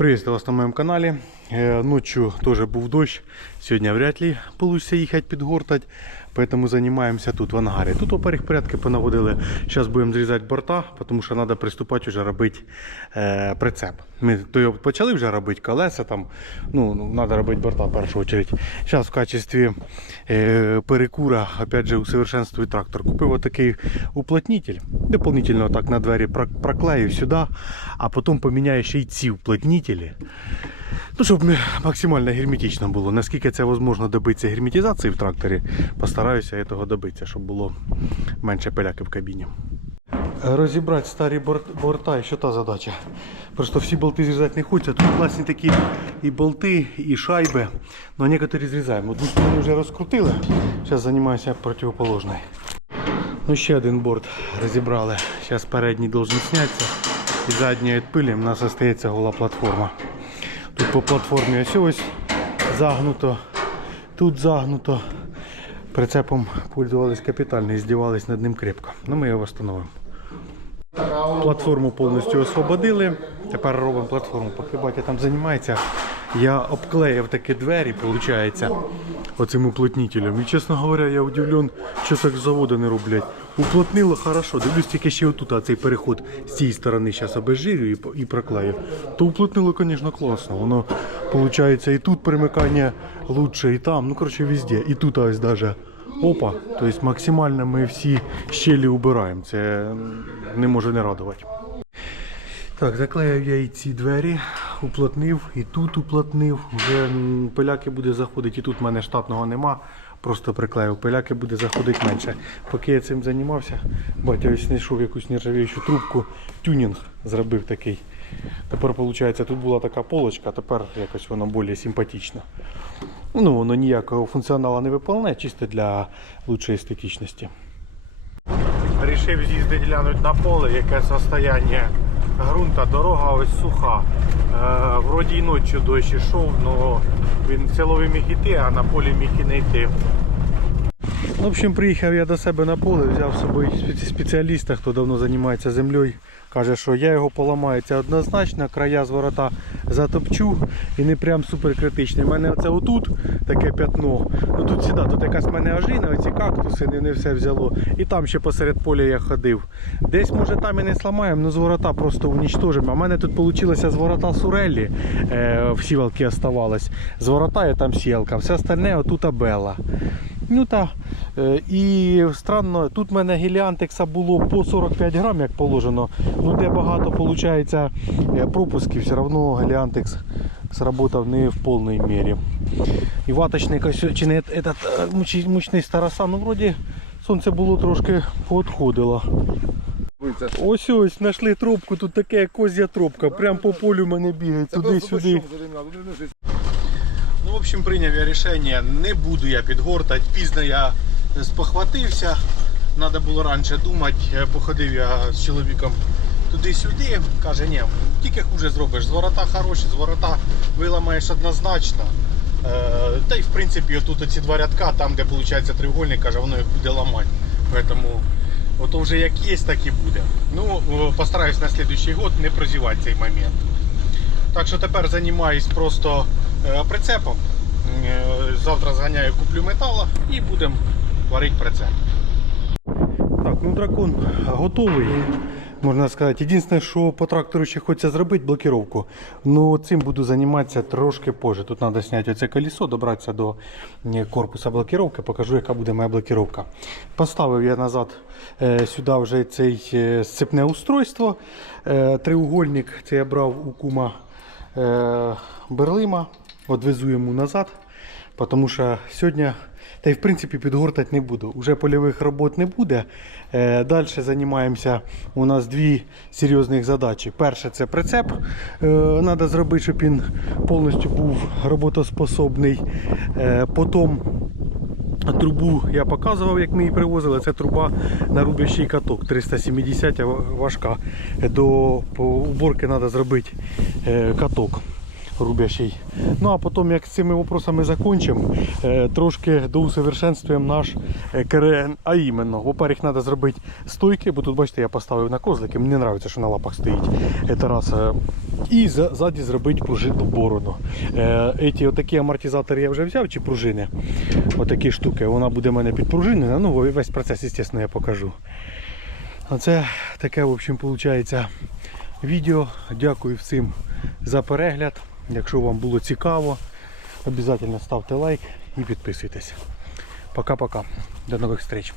Приветствую вас на моем канале. Э, Ночью тоже был дождь. Сегодня вряд ли получится ехать подгортать. Поэтому занимаемся тут в ангаре. Тут опорих порядки понаводили. Сейчас будем зрізати борта, тому що треба приступати вже робити е, прицеп. Ми то його почали вже робити колеса, там, ну, ну, треба робити борта в першу чергу. Зараз в качестві е, перекура, опять же, усовершенствую трактор. Купив отакий уплотнитель. Дополнительно так на двері про- проклеїв сюди, а потім поміняю ще й ці уплотнителі. Ну, щоб максимально герметично було. Наскільки це можливо добитися герметизації в тракторі, постараюся цього добитися, щоб було менше пиляки в кабіні. Розібрати старі борт- борта і що та задача. Просто всі болти зрізати не хочеться. Тут класні такі і болти, і шайби. але некоторі зрізаємо. Одну сторону вже розкрутили. Зараз займаюся противоположною. Ну ще один борт розібрали. Зараз передній должен знятися. І задній відпилюємо. У нас залишається гола платформа. По платформі ось ось загнуто, тут загнуто. Прицепом пользувались капітально і здівались над ним крепко. Ну ми його встановимо. Платформу повністю освободили. Тепер робимо платформу. Поки батя там займається, я обклеїв такі двері, виходить, оцим уплотнителем. І чесно говоря, я удивлен, що так з заводу не роблять. Уплотнило хорошо. Дивлюсь тільки ще отут, а цей переход з цієї сторони зараз обезжирю і, проклею. То уплотнило, звісно, класно. Воно виходить і тут примикання лучше, і там. Ну, коротше, везде. І тут ось даже. Опа, тобто максимально ми всі щелі убираємо. Це не може не радувати. Так, заклеїв я і ці двері, уплотнив, і тут уплотнив. Вже м, пиляки буде заходити, і тут в мене штатного нема. Просто приклеїв, пиляки буде заходити менше. Поки я цим займався, батя ось знайшов якусь нержавіючу трубку, тюнінг зробив такий. Тепер, виходить, тут була така полочка, тепер якось воно більш симпатично. Ну, воно ніякого функціоналу не виповняє, чисто для лучшої естетичності. Рішив з'їздити глянути на поле, яке состояння ґрунта, дорога ось суха. Е, вроді й ночі дощ йшов, але він ціловий міг іти, а на полі міг і не йти. В общем, приїхав я до себе на поле, взяв з собою спеціаліста, хто давно займається землею. Каже, що я його поламаю, це однозначно, края з ворота затопчу і не прям супер критичний. У мене оце отут таке п'ятно. Ну тут сюди, тут якась мене ожина, оці кактуси, не, не все взяло. І там ще посеред поля я ходив. Десь може там і не сламаємо, але з ворота просто унічтожимо. А в мене тут вийшло з ворота сурелі, е, в сівалки оставалось. З ворота я там сілка, все остальне отут абела. Ну е, і странно, тут в мене гіліантекса було по 45 грам, як положено. Ну де багато виходить пропусків, все одно геліантекс сработав не в повній мірі. І ваточник чи не этот, е, мучний староса, ну вроді сонце було трошки поотходило. Ось ось знайшли тропку, тут таке козя тропка, прям по полю мене бігає туди-сюди. Ну, в общем, прийняв я рішення, не буду я підгортати. Пізно я спохватився. Треба було раніше думати. Е, Походив я з чоловіком туди-сюди. Каже, ні, тільки хуже зробиш. З ворота хороші, з ворота виламаєш однозначно. Е, Та й в принципі отут оці два рядка, там де виходить треугольник, каже, воно їх буде ламати. Тому ото вже як є, так і буде. Ну, постараюсь на наступний год не прозівати цей момент. Так що тепер займаюсь просто е, прицепом. Е, Завтра зганяю, куплю метала і будемо варити прицеп. Так, ну дракон готовий. Можна сказати, єдине, що по трактору ще хочеться зробити блокировку. Ну цим буду займатися трошки позже. Тут треба зняти оце колесо, добратися до е, корпуса блокировки, покажу, яка буде моя блокировка. Поставив я назад е, сюди вже цей е, сцепне устройство. Е, треугольник це я брав у кума е, Берлима, відвезу йому назад, тому що сьогодні, та й в принципі підгортати не буду. Уже польових робот не буде. Е, далі займаємося. У нас дві серйозних задачі. Перше це прицеп. Е, Треба зробити, щоб він повністю був роботоспособний. Е, потім Трубу я показував, як ми її привозили. Це труба на рубящий каток 370 важка. До уборки треба зробити е, каток. Рубящий. Ну а потім, як з цими вопросами закінчимо, е, трошки доусовершенствуємо наш е, КРН. А іменно, во-первых, треба зробити стойки, бо тут, бачите, я поставив на козлики, мені подобається, що на лапах стоїть. Е, І за- ззаді зробити пружинну борону. Еті отакі амортизатори я вже взяв, чи пружини. Отакі штуки. Вона буде в мене підпружинена. Ну, весь процес, звісно, я покажу. Оце таке, в общем, виходить відео. Дякую всім за перегляд. Якщо вам було цікаво, обов'язково ставте лайк і підписуйтесь. Пока-пока. До нових зустріч.